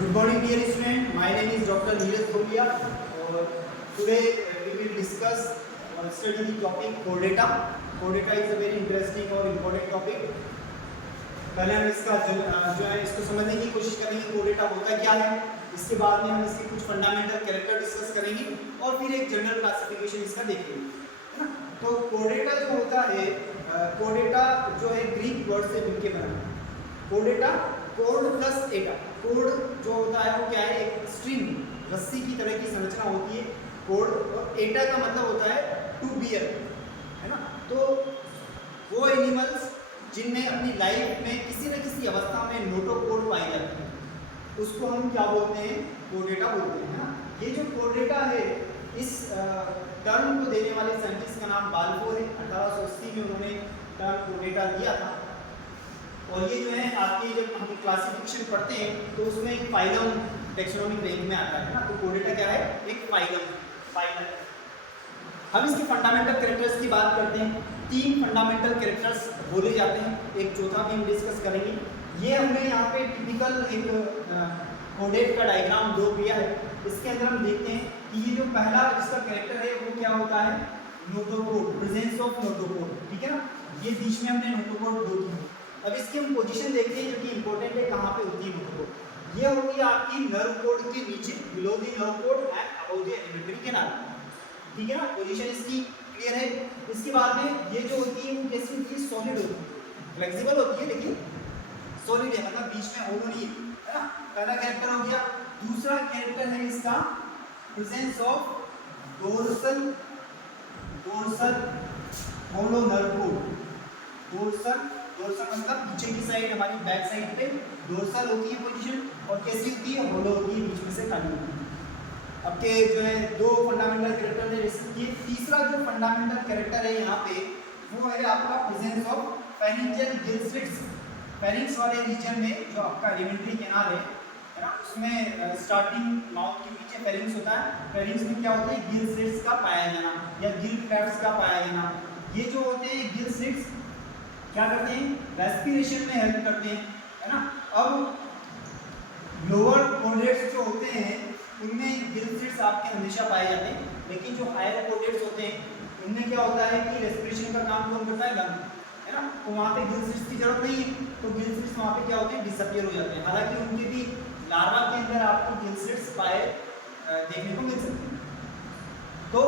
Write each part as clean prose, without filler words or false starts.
Good morning, dear student. My name is Dr. Neeraj Tholia. Today we will discuss or study the topic core data. Core data is a very interesting और important topic. पहले हम इसका जो है इसको समझने की कोशिश करेंगे core data होता क्या है. इसके बाद में हम इसके कुछ फंडामेंटल कैरेक्टर डिस्कस करेंगे और फिर एक जनरल क्लासिफिकेशन इसका देखेंगे, है ना. तो core data जो होता है, core data जो है ग्रीक वर्ड से मिलकर बना है. core data code plus iota. Code जो होता है वो क्या है, एक स्ट्रिंग रस्सी की तरह की संरचना होती है कोड, और एटा का मतलब होता है टू बियर, है ना. तो वो एनिमल्स जिनमें अपनी लाइफ में किसी न किसी अवस्था में नोटोकोड पाए जाते हैं उसको हम क्या बोलते हैं, कोड डेटा बोलते हैं, है ना. ये जो कोड डेटा है, इस टर्म को देने वाले साइंटिस्ट का नाम बाल्बो है. 1880 में उन्होंने टर्म कोड डेटा दिया था. और ये जो है आपकी जब हम क्लासिफिकेशन पढ़ते हैं तो उसमें एक फाइलम टेक्सोनोमिक रेंज में आता है ना. तो कोड डेटा क्या है, एक फाइलम. हम इसके फंडामेंटल कैरेक्टर्स की बात करते हैं. 3 फंडामेंटल कैरेक्टर्स बोले जाते हैं, एक चौथा भी हम डिस्कस करेंगे. ये हमने यहाँ पे टिपिकल एक कोडेट का डायग्राम ड्रॉ किया है. इसके अंदर हम देखते हैं कि ये जो पहला इसका कैरेक्टर है वो क्या होता है, नोटोकोड, प्रेजेंस ऑफ नोटोकोड, ठीक है ना. ये बीच में हमने नोटोकोड ड्रॉ किया. अब इसकी हम पोजीशन देखते हैं जो कि इंपॉर्टेंट है, कहाँ पे होती है नोटोकोड. ये होगी आपकी नर्व कोड के नीचे, below the nerve code and above the alimentary canal, ठीक है ना. पोजीशन इसकी क्लियर है. इसके बाद में ये जो होती है वो कैसी होती है, सॉलिड होती है, फ्लेक्सिबल होती है लेकिन सॉलिड है, मतलब बीच में होलो नहीं है ना. पहला कैरेक्टर हो गया. दूसरा कैरेक्टर है इसका presence of dorsal hollow nerve cord. Dorsal मतलब पीछे की साइड, हमारी बैक साइड पे डोर्सल होती है पोजीशन, और कैसी होती है, होलो होती है, बीच में से खाली होती है. अब के जो है 2 फंडामेंटल कैरेक्टर है. ये तीसरा जो फंडामेंटल कैरेक्टर है यहाँ पे वो है आपका presence of pharyngeal gill slits. Pharynx वाले रीजन में जो आपका एलिमेंट्री कैनाल है ना, उसमें स्टार्टिंग माउथ के पीछे फेरिंक्स होता है. फेरिंक्स में क्या होता है, गिल स्लिट्स का पाया जाना या गिल फ्लैप्स का पाया जाना. ये जो होते हैं गिल स्लिट्स क्या करते हैं, रेस्पिरेशन में हेल्प करते हैं, है ना. अब लोअर कोर्डेट्स जो होते हैं उनमें गिल स्लिट्स आपके हमेशा पाए जाते हैं, लेकिन जो हायर कोर्डेट्स होते हैं उनमें क्या होता है कि रेस्पिरेशन का काम कौन करता है, लंग, है ना. तो वहाँ पे गिल स्लिट्स की जरूरत नहीं है, तो गिल स्लिट्स वहाँ पे क्या होते हैं, डिसअपियर हो जाते हैं. हालांकि उनके भी लार्वा के अंदर आपको गिल स्लिट्स पाए देखने को मिल सकते हैं. तो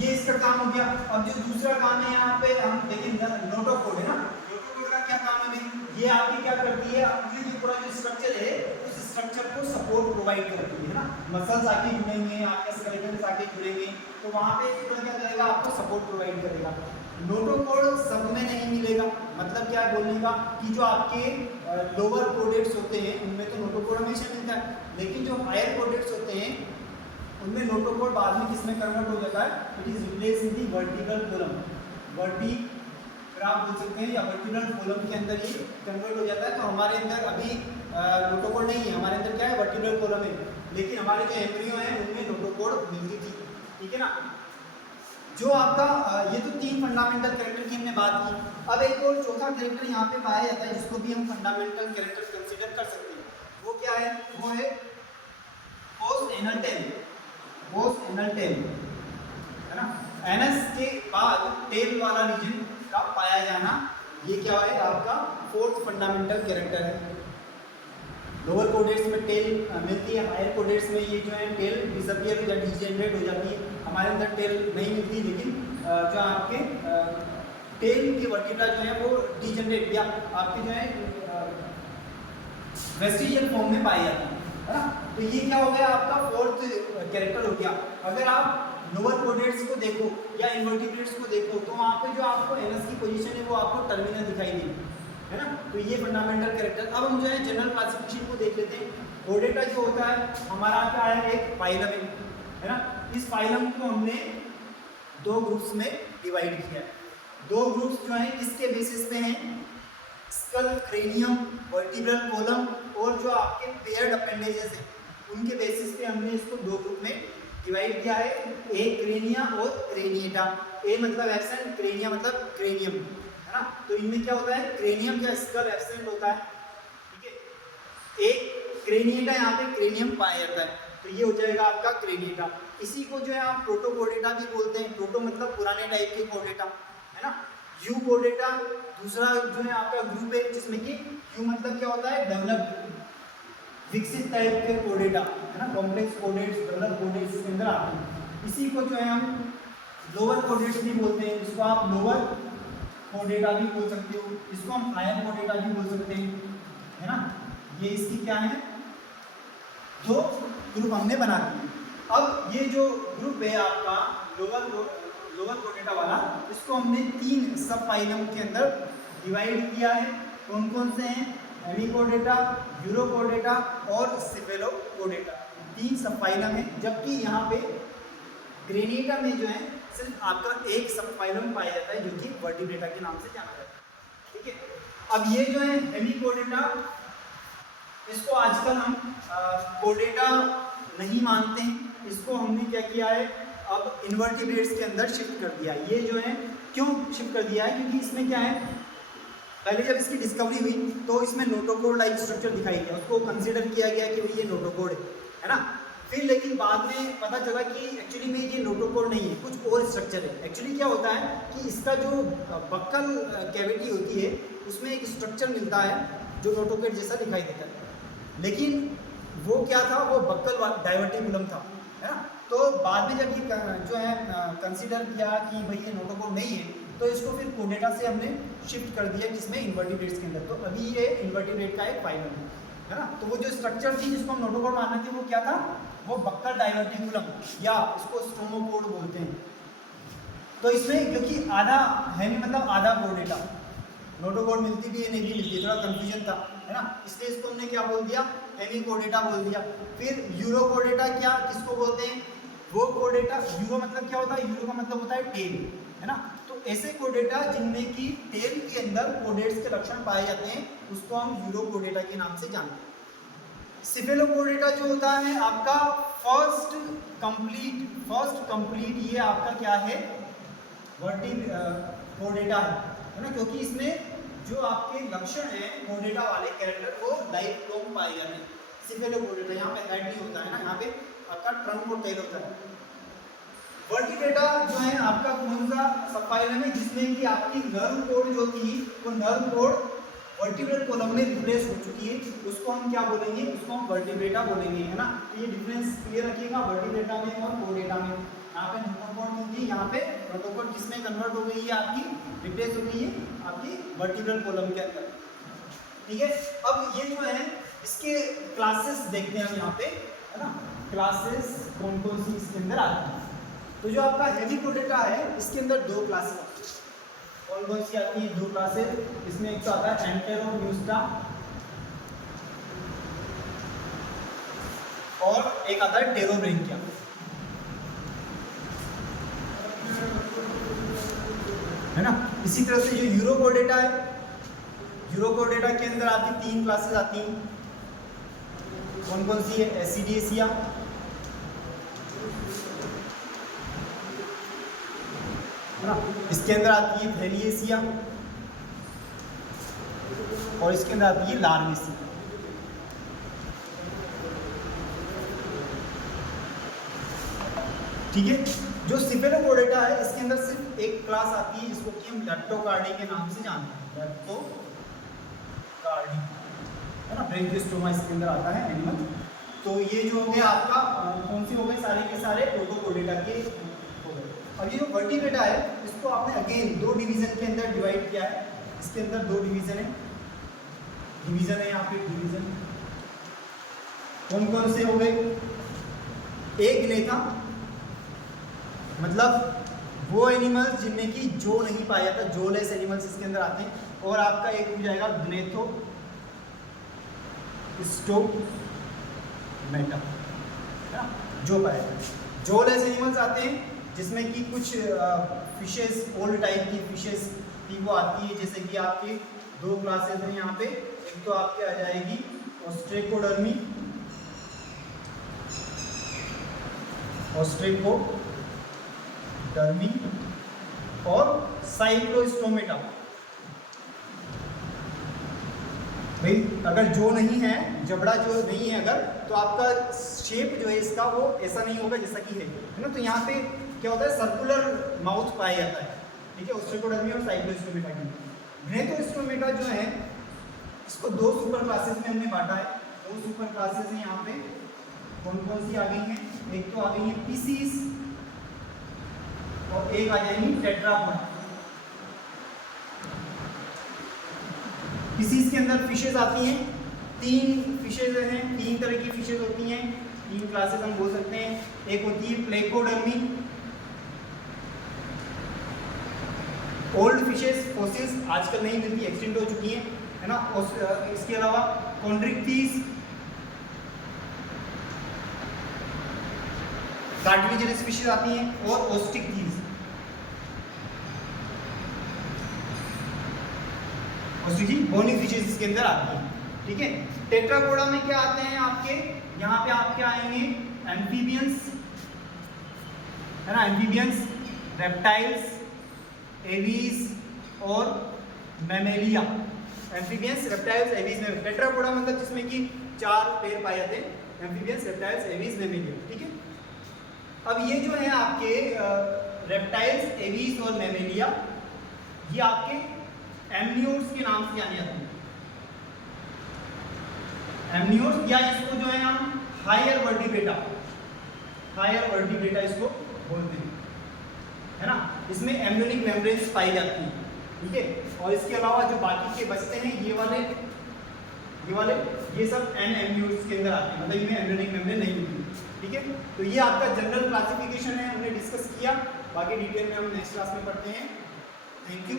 ये इसका काम हो गया. अब जो दूसरा काम है यहाँ पे हम देखें, नोटोकोड है ना. नोटोकोड का क्या काम है, ये आपकी क्या करती है, ये जो पूरा जो स्ट्रक्चर है उस स्ट्रक्चर को सपोर्ट प्रोवाइड करती है ना. मसल्स आके जुड़ेंगे, आपके स्केलेटन्स आके जुड़ेंगे, तो वहाँ पे क्या करेगा, आपको सपोर्ट प्रोवाइड करेगा. नोटोकोड सब में नहीं मिलेगा. मतलब क्या है बोलने का, कि जो आपके लोअर कोडेट्स होते हैं उनमें तो नोटोकोड हमेशा मिलता है, लेकिन जो हायर कोडेट्स होते हैं उनमें नोटोकोड बाद में किसमें कन्वर्ट हो जाता है, it is replace in the vertical column. वर्टिग्राफ बोल सकते हैं या वर्टिकल कॉलम के अंदर ये कन्वर्ट हो जाता है. तो हमारे अंदर अभी नोटोकोड नहीं है, हमारे अंदर क्या है, वर्टिकल कॉलम है, लेकिन हमारे जो एम्ब्रियो हैं उनमें नोटोकोड मिलती थी, ठीक है ना. जो आपका ये तो 3 फंडामेंटल कैरेक्टर की हमने बात की. अब एक और चौथा कैरेक्टर यहाँ पे पाया जाता है जिसको भी हम फंडामेंटल कैरेक्टर कंसिडर कर सकते हैं. वो क्या है, वो है post anal tail. Post anal tail, है ना. एनस के बाद टेल वाला रीजन का पाया जाना, ये क्या है आपका 4th फंडामेंटल कैरेक्टर है. लोअर कोडेट्स में टेल मिलती है, हायर कोडेट्स में ये जो है टेल डिसअपियर या डिजेनरेट हो जाती है. हमारे अंदर टेल नहीं मिलती, लेकिन जो आपके टेल के वर्टिब्रा जो है वो डिजेनरेट या आपके जो है वेस्टिजियल फॉर्म में पाए जाते हैं, है ना. तो ये क्या हो गया, आपका 4th कैरेक्टर हो गया. अगर आप लोअर कोडेट्स को देखो या इन्वर्टिब्रेट्स को देखो तो वहाँ पे जो आपको एनस की पोजीशन है वो आपको टर्मिनल दिखाई देगी, है ना. तो ये फंडामेंटल कैरेक्टर. अब हम जो है जनरल क्लासिफिकेशन को देख लेते हैं. कोडेटा जो होता है हमारा क्या है, एक फाइलम है ना. इस फाइलम को हमने 2 ग्रुप्स में डिवाइड किया है. 2 ग्रुप्स जो हैं किसके बेसिस पे हैं, स्कल, क्रेनियम, वर्टिब्रल कॉलम और जो आपके पेयर्ड अपेंडेजेस हैं उनके बेसिस पे हमने इसको 2 ग्रुप में डिवाइड किया है. ए क्रेनिया और क्रेनिएटा. ए मतलब एब्सेंट, क्रेनिया मतलब क्रेनियम, है ना. तो इनमें क्या होता है, क्रेनियम या स्कल एब्सेंट होता है, ठीक है. एक क्रेनिएटा यहाँ पे क्रेनियम पाया जाता है, तो ये हो जाएगा आपका क्रेनिएटा। इसी को जो है आप प्रोटोकोर्डेटा भी बोलते हैं। प्रोटो मतलब पुराने टाइप के कोर्डेटा, है ना। यू कोर्डेटा दूसरा जो है आपका ग्रुप है, जिसमें कि यू मतलब क्या होता है, डेवलप्ड विकसित टाइप के कोर्डेटा, है ना। कॉम्प्लेक्स कोर्डेट्स, डेवलप कोर्डेट्स इसके अंदर आते हैं। इसी को जो है हम लोअर कोर्डेट्स भी बोलते हैं, इसको आप लोअर कोर्डेटा भी बोल सकते हो, इसको हम हायर कोर्डेटा भी बोल सकते हैं, है ना। ये इसकी क्या है, दो ग्रुप हमने बना दिए। अब ये जो ग्रुप है आपका लोअर कोर्डेटा वाला, इसको हमने 3 सब फाइलम के अंदर डिवाइड किया है। कौन कौन से हैं, हेमिकोर्डेटा, यूरोकोर्डेटा और सिफेलोकोर्डेटा, 3 सब फाइलम है। जबकि यहाँ पे क्रेनिएटा में जो है सिर्फ आपका एक सब फाइलम पाया जाता है, जो कि वर्टिब्रेटा के नाम से जाना जाता है, ठीक है। अब ये जो है हेमिकोर्डेटा, इसको आजकल हम कोर्डेटा नहीं मानते हैं, इसको हमने क्या किया है, अब इन्वर्टिब्रेट्स के अंदर शिफ्ट कर दिया है। ये जो है क्यों शिफ्ट कर दिया है, क्योंकि इसमें क्या है, पहले जब इसकी डिस्कवरी हुई तो इसमें नोटोकोड लाइक स्ट्रक्चर दिखाई दिया, उसको कंसीडर किया गया कि ये नोटोकोड है ना। फिर लेकिन बाद में पता चला कि एक्चुअली में ये नोटोकोड नहीं है, कुछ और स्ट्रक्चर है। एक्चुअली क्या होता है कि इसका जो बक्कल कैविटी होती है, उसमें एक स्ट्रक्चर मिलता है जो नोटोकोड जैसा दिखाई देता है, लेकिन वो क्या था, वो बक्कल डाइवर्टिकुलम था, है ना। तो बाद में जब ये जो है कंसीडर किया कि भाई ये नोटोकोड नहीं है, तो इसको फिर कोर्डेटा से हमने शिफ्ट कर दिया, जिसमें इन्वर्टिब्रेट्स के अंदर। तो अभी ये इन्वर्टिब्रेट का एक फाइलम है ना। तो वो जो स्ट्रक्चर थी जिसको हम नोटोकोड मान रहे थे, वो क्या था, वो बक्कल डाइवर्टिकुलम या इसको स्टोमोकोड बोलते हैं। तो इसमें क्योंकि आधा हेमी मतलब आधा कोर्डेटा, नोटोकोड मिलती भी है नहीं भी मिलती है, थोड़ा कंफ्यूजन था, है ना। इसलिए इसको हमने क्या बोल दिया, हेमिकोर्डेटा बोल दिया। फिर यूरोकोर्डेटा क्या किसको बोलते हैं, वो कोर्डेटा, यूरो मतलब क्या होता है, यूरो का मतलब होता है टेल, है ना। तो ऐसे कोर्डेटा जिनमें की टेल के अंदर कोर्डेट्स के लक्षण पाए जाते हैं, उसको हम यूरोकोर्डेटा के नाम से जानते हैं। सिफेलोकोर्डेटा जो होता है आपका फर्स्ट कंप्लीट ये आपका क्या है, वर्टिब्रेटा है ना, क्योंकि इसमें जो आपके लक्षण हैं कोर्डेटा वाले कैरेक्टर, वो लाइफ लॉन्ग पाए जाते हैं। सिफेलोकोर्डेटा यहाँ पे हेड नहीं होता है ना, यहाँ पे आपका ट्रंक और टेल होता है। वर्टिब्रेटा जो है आपका कौन सा सब फाइलम है, जिसमें कि आपकी नर्व कोड जो थी, वो नर्व कोड वर्टिब्रल कॉलम में रिप्लेस हो चुकी है, उसको हम क्या बोलेंगे, उसको हम वर्टिब्रेटा बोलेंगे, है ना। तो ये डिफरेंस क्लियर रखिएगा वर्टिब्रेटा में और कोर्डेटा में। यहाँ पे नोटोकोड होती है, यहाँ पे प्रोटोकोड किसमें कन्वर्ट हो गई है, आपकी रिप्लेस हो गई है आपकी वर्टिब्रल कॉलम के अंदर, ठीक है। अब ये जो है इसके क्लासेस देखते हैं हम यहाँ पे, है ना। क्लासेस कौन कौन सी इसके अंदर आती है। तो जो आपका हेमिकोर्डेटा है, इसके अंदर 2 क्लासेस आती है। कौन कौन सी आती है, 2 क्लासेस। इसमें एक तो आता है एंटेरोन्यूस्टा और एक आता है टेरोब्रेंकिया, है ना। इसी तरह से जो यूरोकोर्डेटा है, यूरोकोर्डेटा के अंदर आती 3 क्लासेस आती हैं। कौन कौन सी है, एसिडिएसिया, है ना। इसके अंदर आती है थैलिएसिया और इसके अंदर आती है लार्वेसिया। ठीक है। जो सिफेलोकोर्डेटा है, इसके अंदर सिर्फ एक क्लास आती है, जिसको कि हम लेप्टोकार्डी के नाम से जानते हैं, लेप्टोकार्डी, है ना। ब्रेंकियोस्टोमा इसके अंदर आता है एनिमल। तो ये जो हो गया आपका कौन सी हो गए, सारे के सारे प्रोटोकोर्डेटा के हो गए। अब ये जो वर्टिब्रेटा है, इसको आपने अगेन 2 डिवीजन के अंदर डिवाइड किया है। इसके अंदर 2 डिवीजन है यहाँ पे डिवीजन। कौन कौन से हो गए, एक नेता मतलब वो एनिमल्स जिनमें कि जो नहीं पाया जाता, जोलेस एनिमल्स इसके अंदर आते हैं। और आपका एक हो जाएगा ग्नेथो स्टोमेटा, है ना, जो पाया जाता है। जोलेस एनिमल्स आते हैं जिसमें कि कुछ फिशेस, ओल्ड टाइप की फिशेस की वो आती है, जैसे कि आपकी 2 क्लासेस हैं यहाँ पे। एक तो आपके आ जाएगी ऑस्ट्रेकोडर्मी, और साइक्लोस्टोमेटा। भाई अगर जो नहीं है, जबड़ा जो नहीं है अगर, तो आपका शेप जो है इसका वो ऐसा नहीं होगा जैसा कि है ना। तो यहाँ पे क्या होता है, सर्कुलर माउथ पाया जाता है, ठीक है, ओस्ट्राकोडर्मी और साइक्लोस्टोमेटा की। ग्नेथोस्टोमेटा जो है इसको दो सुपर क्लासेस में हमने बांटा है। दो सुपर क्लासेस हैं यहाँ पे, कौन कौन सी आ गई हैं? एक तो आ गई है पीसीस और एक आ जाएंगी टेट्रापोडा। पीसीस के अंदर फिशेज आती हैं, तीन फिशेज हैं, तीन तरह की फिशेज होती हैं, तीन क्लासेस हम बोल सकते हैं। एक होती है प्लेकोडर्मी, ओल्ड फिशेस फॉसिल्स आजकल नहीं मिलती, एक्सटिंक्ट हो चुकी हैं, है ना। इसके अलावा कॉन्ड्रिक्टीज, कार्टिलेजिनस फिशेज आती हैं, और ओस्टिक्टीज। ओस्टिक्टीज बोनी फिशेज इसके अंदर आती हैं, ठीक है। टेट्रापोडा में क्या आते हैं आपके, यहाँ पे आपके आएंगे एम्फीबियंस, है ना, एम्फीबियंस, रेप्टाइल्स, एवीज और Mammalia. Amphibians, reptiles, aves, Mammalia. Tetrapoda मतलब जिसमें कि 4 पैर पाए जाते हैं, एम्फीबियंस, रेप्टाइल्स, एवीज, मैमेलिया, ठीक है। अब ये जो है आपके रेप्टाइल्स, एवीज और मैमेलिया, ये आपके एमनियोट्स के नाम से जाने जाते हैं। एमनियोट्स, या इसको जो है हम हायर वर्टिब्रेटा, हायर वर्टिब्रेटा इसको बोलते हैं, है ना। इसमें एम्ब्रियोनिक मेम्ब्रेन्स पाई जाती हैं, ठीक है। और इसके अलावा जो बाकी के बचते हैं, ये वाले ये सब एन एम्ब्रियोट्स के अंदर आते हैं, मतलब इनमें एम्ब्रियोनिक मेम्ब्रेन नहीं होती, ठीक है। तो ये आपका जनरल क्लासिफिकेशन है, हमने डिस्कस किया, बाकी डिटेल में हम नेक्स्ट क्लास में पढ़ते हैं। Thank you.